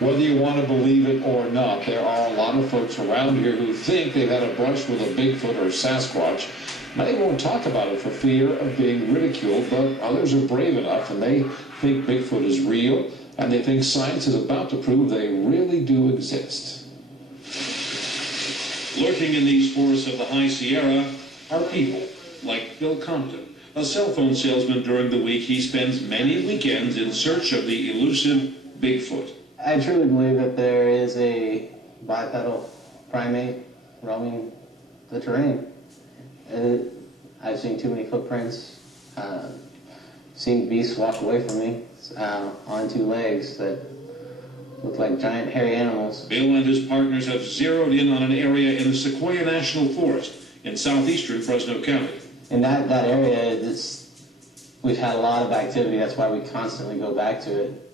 Whether you want to believe it or not, there are a lot of folks around here who think they've had a brush with a Bigfoot or Sasquatch. Many won't talk about it for fear of being ridiculed, but others are brave enough and they think Bigfoot is real, and they think science is about to prove they really do exist. Lurking in these forests of the High Sierra are people like Bill Compton, a cell phone salesman. During the week, he spends many weekends in search of the elusive Bigfoot. I truly believe that there is a bipedal primate roaming the terrain. I've seen too many footprints, seen beasts walk away from me on two legs that look like giant hairy animals. Bill and his partners have zeroed in on an area in the Sequoia National Forest in southeastern Fresno County. In that area, we've had a lot of activity. That's why we constantly go back to it.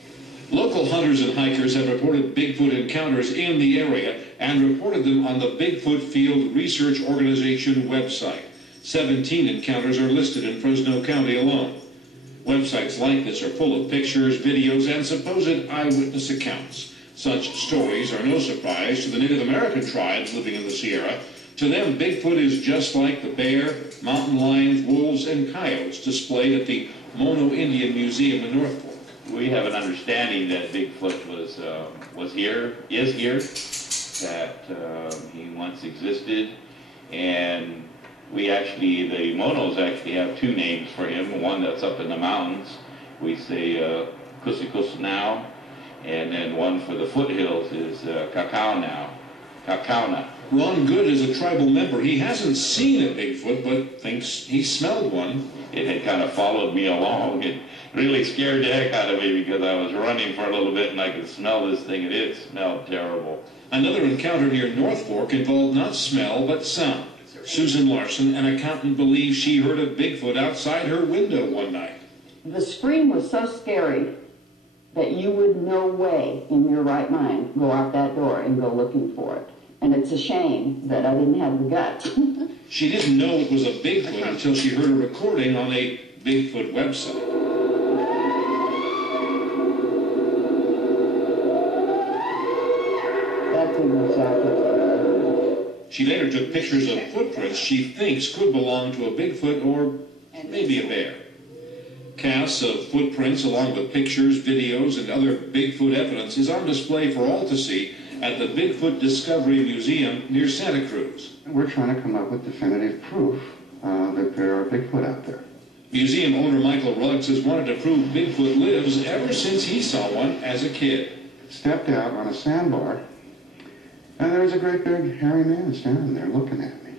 Local hunters and hikers have reported Bigfoot encounters in the area and reported them on the Bigfoot Field Research Organization website. 17 encounters are listed in Fresno County alone. Websites like this are full of pictures, videos, and supposed eyewitness accounts. Such stories are no surprise to the Native American tribes living in the Sierra. To them, Bigfoot is just like the bear, mountain lions, wolves, and coyotes displayed at the Mono Indian Museum in North Fork. We have an understanding that Bigfoot is here, that he once existed, and the Monos actually have two names for him. One that's up in the mountains, we say Kusikus now, and then one for the foothills is Kakauna. Ron Good is a tribal member. He hasn't seen a Bigfoot, but thinks he smelled one. It had kind of followed me along. It really scared the heck out of me because I was running for a little bit and I could smell this thing, and it smelled terrible. Another encounter near North Fork involved not smell, but sound. Susan Larson, an accountant, believes she heard a Bigfoot outside her window one night. The scream was so scary that you would no way in your right mind go out that door and go looking for it. And it's a shame that I didn't have the guts. She didn't know it was a Bigfoot until she heard a recording on a Bigfoot website. That's exactly. She later took pictures of footprints she thinks could belong to a Bigfoot or maybe a bear. Casts of footprints along with pictures, videos, and other Bigfoot evidence is on display for all to see at the Bigfoot Discovery Museum near Santa Cruz. We're trying to come up with definitive proof that there are Bigfoot out there. Museum owner Michael Ruggs has wanted to prove Bigfoot lives ever since he saw one as a kid. Stepped out on a sandbar, and there was a great big hairy man standing there looking at me.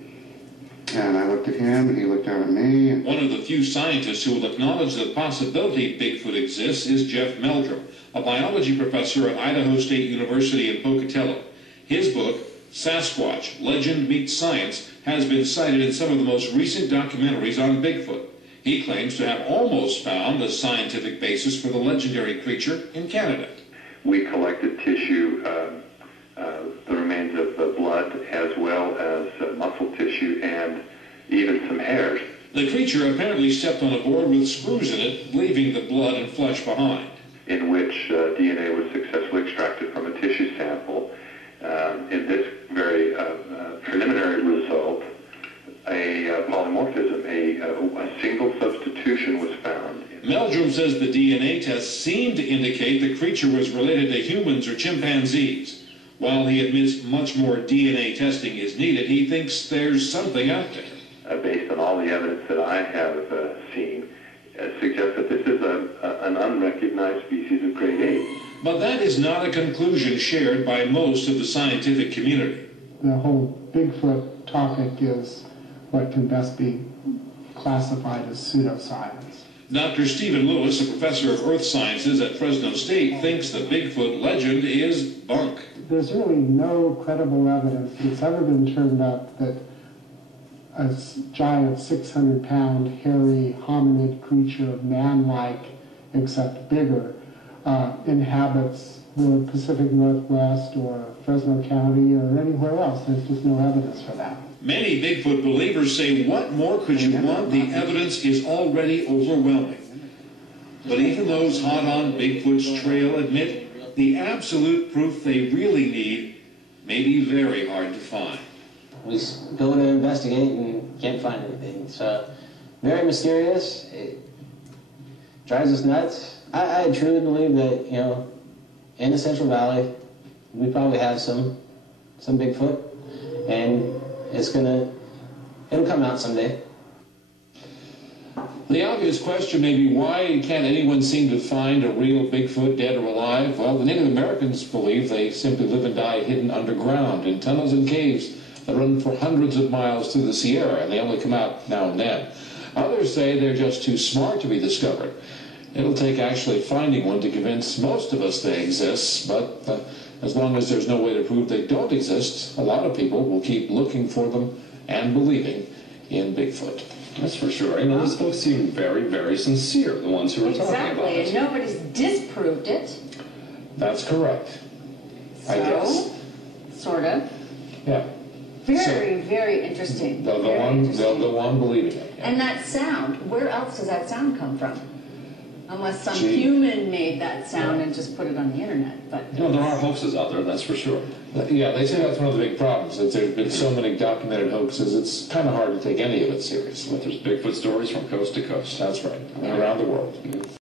And I looked at him, and he looked out at me. And one of the few scientists who will acknowledge the possibility Bigfoot exists is Jeff Meldrum, a biology professor at Idaho State University in Pocatello. His book, Sasquatch, Legend Meets Science, has been cited in some of the most recent documentaries on Bigfoot. He claims to have almost found the scientific basis for the legendary creature in Canada. We collected tissue, the remains of the blood, as well as muscle tissue and even some hairs. The creature apparently stepped on a board with screws in it, leaving the blood and flesh behind. In which DNA was successfully extracted from a tissue sample. In this very preliminary result, a polymorphism, a single substitution was found. Meldrum says the DNA test seemed to indicate the creature was related to humans or chimpanzees. While he admits much more DNA testing is needed, he thinks there's something out there. Based on all the evidence that I have seen, suggests that this is an unrecognized species of great ape. But that is not a conclusion shared by most of the scientific community. The whole Bigfoot topic is what can best be classified as pseudoscience. Dr. Stephen Lewis, a professor of earth sciences at Fresno State, thinks the Bigfoot legend is bunk. There's really no credible evidence that it's ever been turned up that a giant 600-pound hairy hominid creature, man-like except bigger, inhabits the Pacific Northwest or Fresno County or anywhere else. There's just no evidence for that. Many Bigfoot believers say, what more could you want? The evidence is already overwhelming. But even those hot on Bigfoot's trail admit the absolute proof they really need may be very hard to find. We go to investigate and can't find anything. So, very mysterious. It drives us nuts. I truly believe that, you know, in the Central Valley, we probably have some Bigfoot, and it'll come out someday. The obvious question may be, why can't anyone seem to find a real Bigfoot, dead or alive? Well, the Native Americans believe they simply live and die hidden underground in tunnels and caves that run for hundreds of miles through the Sierra, and they only come out now and then. Others say they're just too smart to be discovered. It'll take actually finding one to convince most of us they exist, but as long as there's no way to prove they don't exist, a lot of people will keep looking for them and believing in Bigfoot. That's for sure. You know, these folks seem very, very sincere, the ones who are talking about Exactly, it. and nobody's disproved it. That's correct. So, I guess. sort of. Yeah. Very, very interesting. They'll go on believing it. Yeah. And that sound, where else does that sound come from? Unless some Gee. human made that sound and just put it on the internet. But You know, there are hoaxes out there, that's for sure. Yeah, they say that's one of the big problems, that there's been so many documented hoaxes, it's kind of hard to take any of it seriously. But there's Bigfoot stories from coast to coast. That's right, around the world.